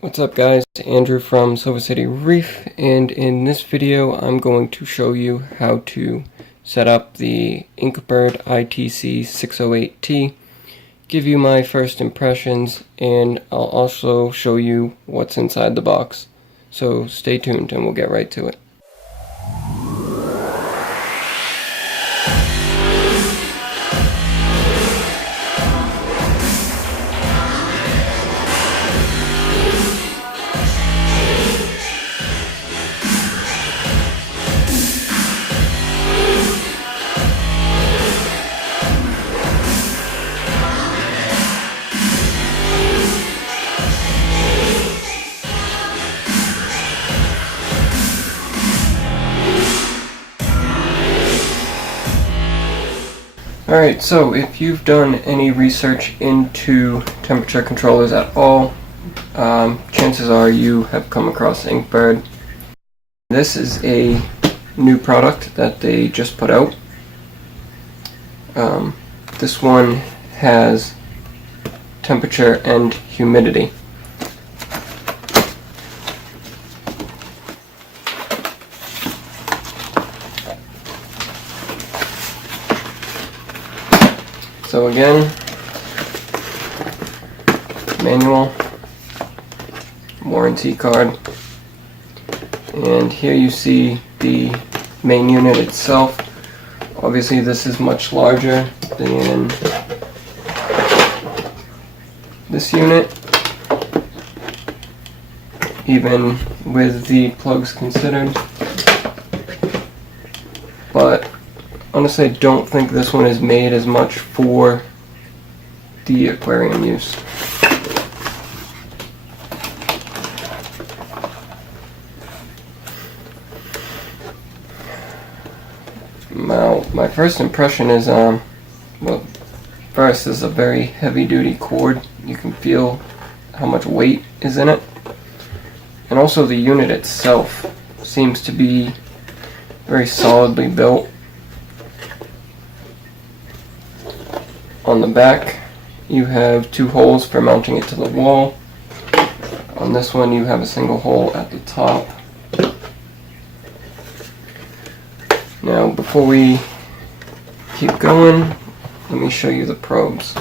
What's up guys, Andrew from SilverCityReef, and in this video I'm going to show you how to set up the Inkbird ITC-608T, give you my first impressions, and I'll also show you what's inside the box. So stay tuned and we'll get right to it. Alright, so if you've done any research into temperature controllers at all, chances are you have come across Inkbird. This is a new product that they just put out. This one has temperature and humidity. So again, manual, warranty card, and here you see the main unit itself. Obviously this is much larger than this unit, even with the plugs considered, but honestly, I don't think this one is made as much for the aquarium use. Now, my first impression is, well, first, this is a very heavy-duty cord. You can feel how much weight is in it. And also the unit itself seems to be very solidly built. On the back, you have two holes for mounting it to the wall. On this one, you have a single hole at the top. Now, before we keep going, let me show you the probes.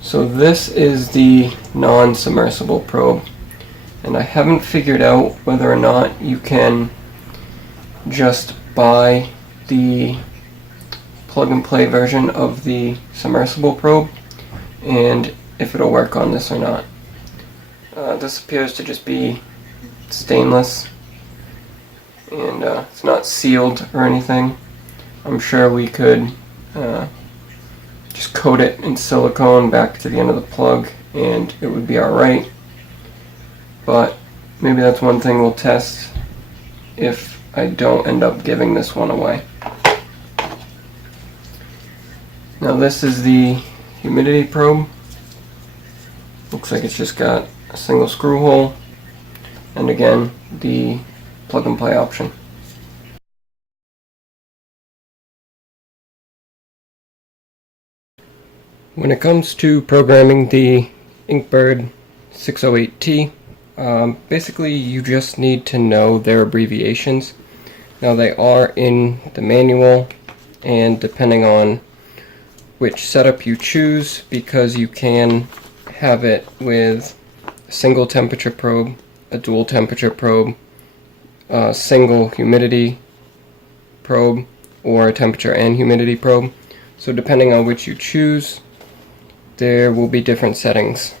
So this is the non-submersible probe. And I haven't figured out whether or not you can just buy the plug-and-play version of the submersible probe, and if it'll work on this or not. This appears to just be stainless, and it's not sealed or anything. I'm sure we could just coat it in silicone back to the end of the plug and it would be alright. But maybe that's one thing we'll test if I don't end up giving this one away. Now this is the humidity probe. Looks like it's just got a single screw hole, and again the plug and play option. When it comes to programming the Inkbird 608T, basically you just need to know their abbreviations. Now they are in the manual, and depending on which setup you choose, because you can have it with a single temperature probe, a dual temperature probe, a single humidity probe, or a temperature and humidity probe. So depending on which you choose, there will be different settings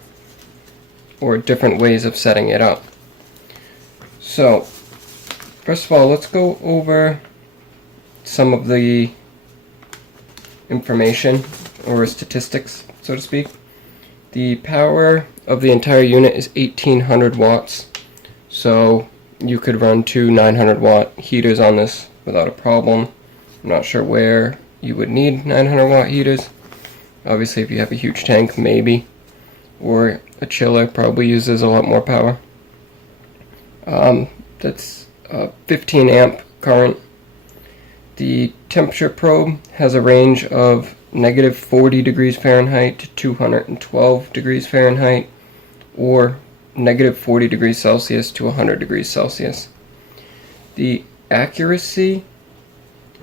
or different ways of setting it up. So first of all, let's go over some of the information or statistics, so to speak. The power of the entire unit is 1800 watts, so you could run two 900 watt heaters on this without a problem. I'm not sure where you would need 900 watt heaters. Obviously if you have a huge tank, maybe, or a chiller probably uses a lot more power. That's 15 amp current. The temperature probe has a range of negative 40 degrees Fahrenheit to 212 degrees Fahrenheit, or negative 40 degrees Celsius to 100 degrees Celsius. The accuracy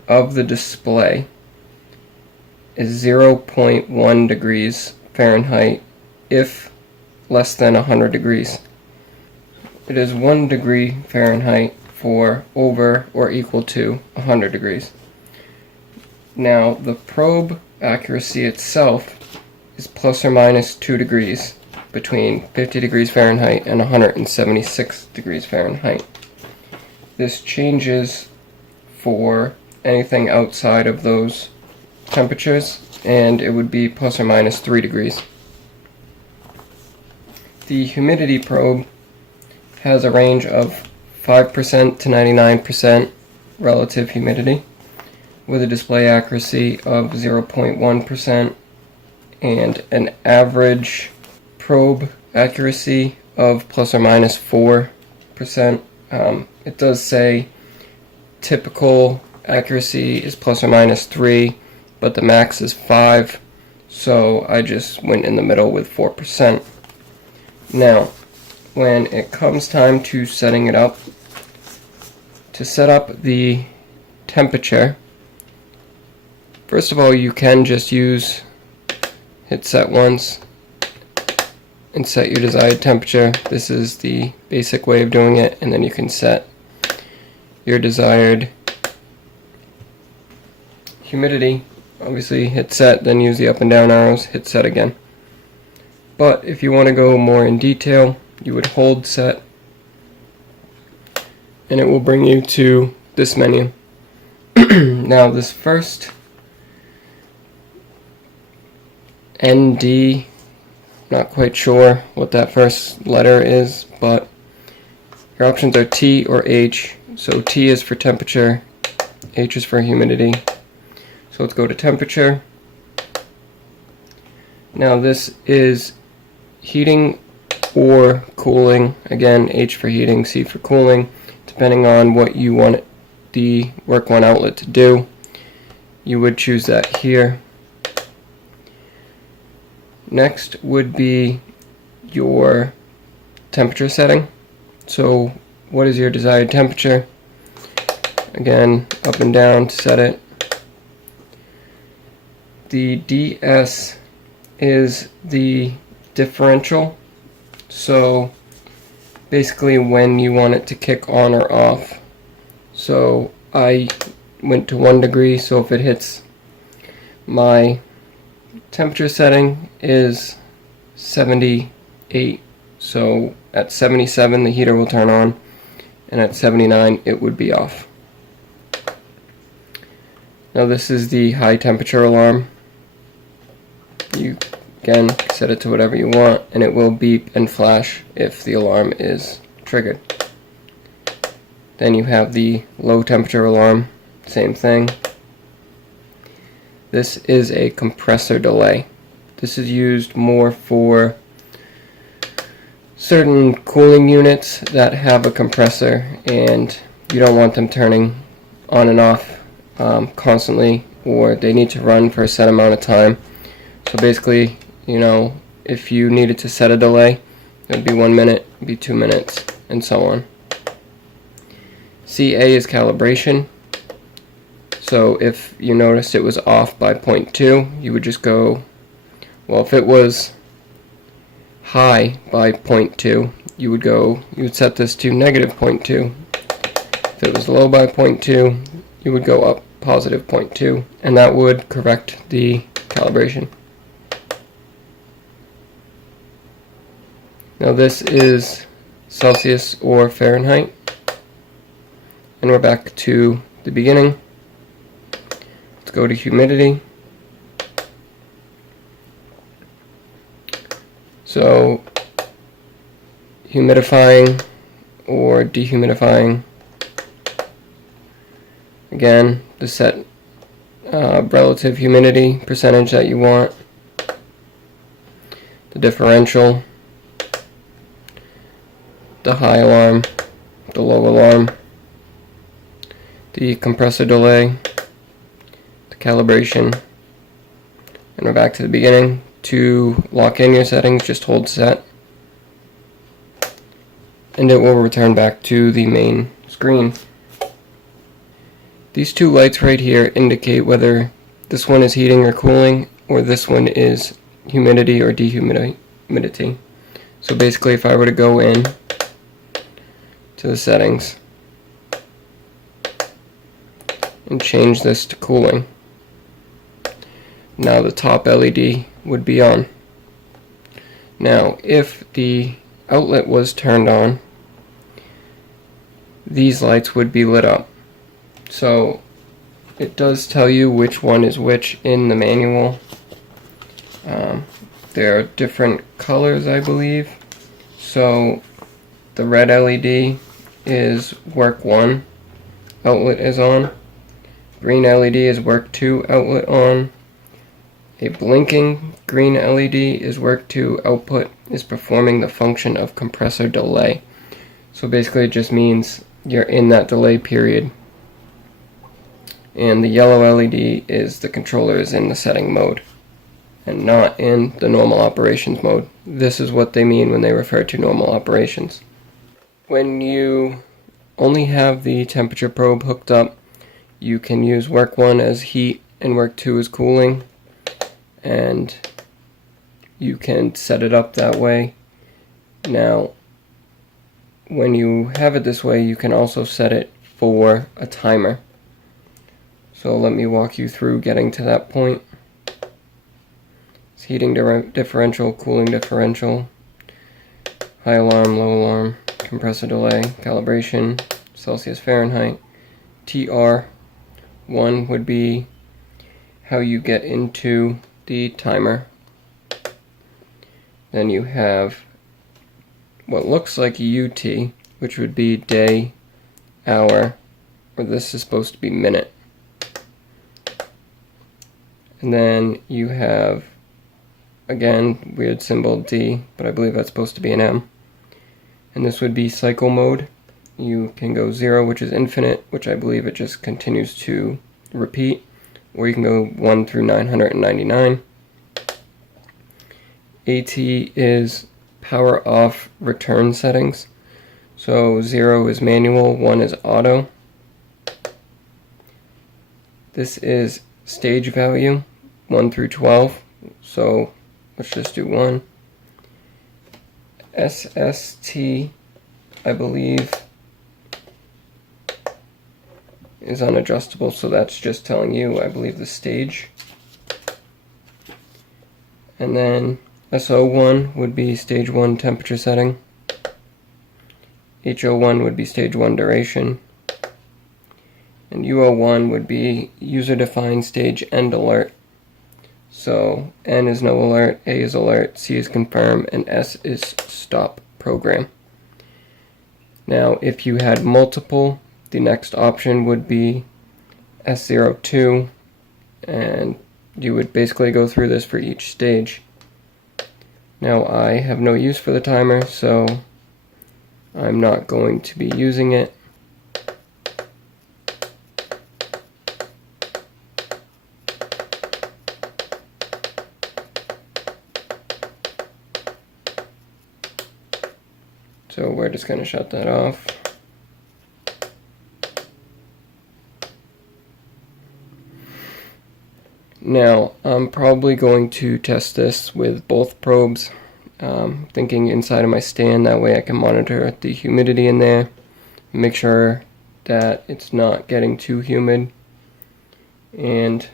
of the display is 0.1 degrees Fahrenheit if less than 100 degrees. It is 1 degree Fahrenheit for over or equal to 100 degrees. Now, the probe accuracy itself is plus or minus 2 degrees between 50 degrees Fahrenheit and 176 degrees Fahrenheit. This changes for anything outside of those temperatures, and it would be plus or minus 3 degrees. The humidity probe has a range of 5% to 99% relative humidity, with a display accuracy of 0.1% and an average probe accuracy of plus or minus 4%. It does say typical accuracy is plus or minus 3, but the max is 5, so I just went in the middle with 4%. Now, when it comes time to setting it up, to set up the temperature, first of all, you can just hit set once and set your desired temperature. This is the basic way of doing it, and then you can set your desired humidity. Obviously hit set, then use the up and down arrows, hit set again. But if you want to go more in detail, you would hold set, and it will bring you to this menu. Now, this first ND, not quite sure what that first letter is, but your options are T or H. So T is for temperature, H is for humidity. So let's go to temperature. Now this is heating or cooling. Again, H for heating, C for cooling, depending on what you want the work one outlet to do. You would choose that here. Next would be your temperature setting. So what is your desired temperature? Again, up and down to set it. The DS is the differential. So basically when you want it to kick on or off. So I went to 1 degree, so if it hits, my temperature setting is 78. So at 77 the heater will turn on, and at 79 it would be off. Now this is the high temperature alarm. You again set it to whatever you want, and it will beep and flash if the alarm is triggered. Then you have the low temperature alarm, same thing. This is a compressor delay. This is used more for certain cooling units that have a compressor and you don't want them turning on and off constantly, or they need to run for a set amount of time. So basically, if you needed to set a delay, it would be 1 minute, it would be 2 minutes, and so on. CA is calibration. So if you noticed it was off by 0.2, you would just go, well, if it was high by 0.2, you would set this to negative 0.2. If it was low by 0.2, you would go up positive 0.2, and that would correct the calibration. Now this is Celsius or Fahrenheit, and we're back to the beginning. Let's go to humidity. So humidifying or dehumidifying, again, the set relative humidity percentage that you want, the differential, the high alarm, the low alarm, the compressor delay, calibration, and we're back to the beginning. To lock in your settings, just hold set, and it will return back to the main screen. These two lights right here indicate whether this one is heating or cooling, or this one is humidity or dehumidity. So basically, if I were to go in to the settings and change this to cooling, now the top LED would be on. Now, if the outlet was turned on, these lights would be lit up. So it does tell you which one is which in the manual. There are different colors, I believe. So the red LED is work 1, outlet is on. Green LED is work 2, outlet on. A blinking green LED is work 2, output is performing the function of compressor delay. So basically it just means you're in that delay period. And the yellow LED is the controller is in the setting mode and not in the normal operations mode. This is what they mean when they refer to normal operations. When you only have the temperature probe hooked up, you can use work 1 as heat and work 2 as cooling, and you can set it up that way. Now, when you have it this way, you can also set it for a timer. So let me walk you through getting to that point. It's heating differential, cooling differential, high alarm, low alarm, compressor delay, calibration, Celsius Fahrenheit. TR1 would be how you get into the timer. Then you have what looks like UT, which would be day, hour, or this is supposed to be minute. And then you have, again, weird symbol D, but I believe that's supposed to be an M. And this would be cycle mode. You can go 0, which is infinite, which I believe it just continues to repeat, or you can go 1 through 999. AT is power off return settings. So 0 is manual, 1 is auto. This is stage value, 1 through 12. So let's just do 1. SST, I believe, is unadjustable, so that's just telling you, I believe, the stage. And then SO1 would be stage 1 temperature setting. HO1 would be stage 1 duration. And UO1 would be user-defined stage end alert. So N is no alert, A is alert, C is confirm, and S is stop program. Now, if you had multiple, the next option would be S02, and you would basically go through this for each stage. Now, I have no use for the timer, so I'm not going to be using it. So we're just going to shut that off. Now, I'm probably going to test this with both probes, thinking inside of my stand, that way I can monitor the humidity in there, make sure that it's not getting too humid, and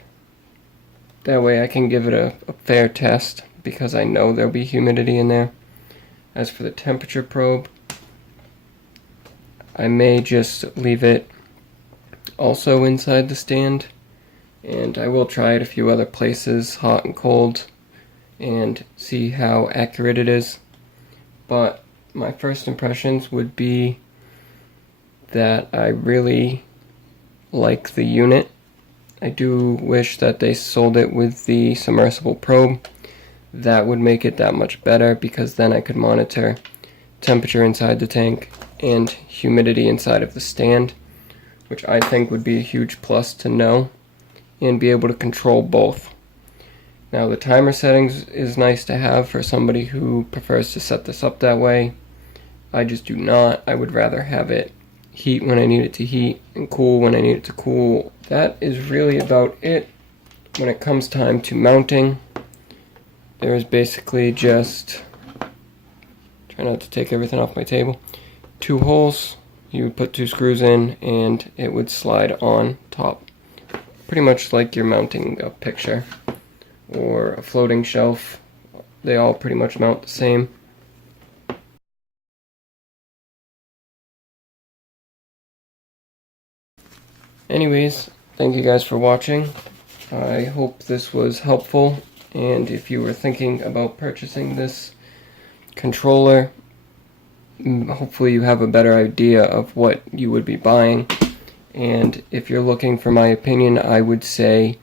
that way I can give it a fair test, because I know there'll be humidity in there. As for the temperature probe, I may just leave it also inside the stand, and I will try it a few other places, hot and cold, and see how accurate it is. But my first impressions would be that I really like the unit. I do wish that they sold it with the submersible probe. That would make it that much better, because then I could monitor temperature inside the tank and humidity inside of the stand, which I think would be a huge plus to know. and be able to control both. Now the timer settings is nice to have for somebody who prefers to set this up that way. I just do not. I would rather have it heat when I need it to heat and cool when I need it to cool. That is really about it. When it comes time to mounting, there is basically just, try not to take everything off my table, 2 holes. You would put 2 screws in and it would slide on top. Pretty much like you're mounting a picture or a floating shelf. They all pretty much mount the same. Anyways, thank you guys for watching. I hope this was helpful, and if you were thinking about purchasing this controller, hopefully you have a better idea of what you would be buying. And if you're looking for my opinion, I would say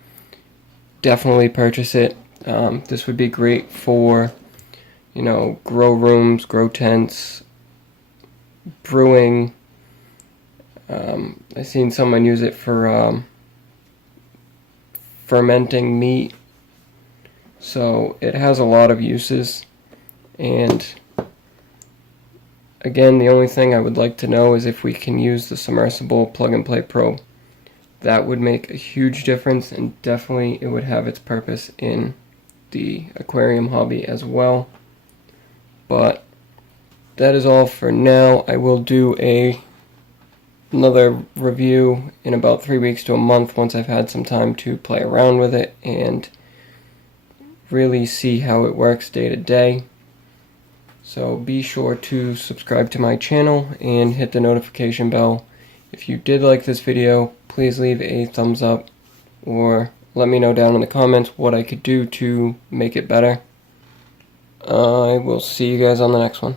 definitely purchase it. This would be great for, you know, grow rooms, grow tents, brewing. I've seen someone use it for fermenting meat. So it has a lot of uses. And again, the only thing I would like to know is if we can use the Submersible Plug and Play Pro. That would make a huge difference, and definitely it would have its purpose in the aquarium hobby as well. But that is all for now. I will do another review in about 3 weeks to a month once I've had some time to play around with it and really see how it works day to day. So be sure to subscribe to my channel and hit the notification bell. If you did like this video, please leave a thumbs up or let me know down in the comments what I could do to make it better. I will see you guys on the next one.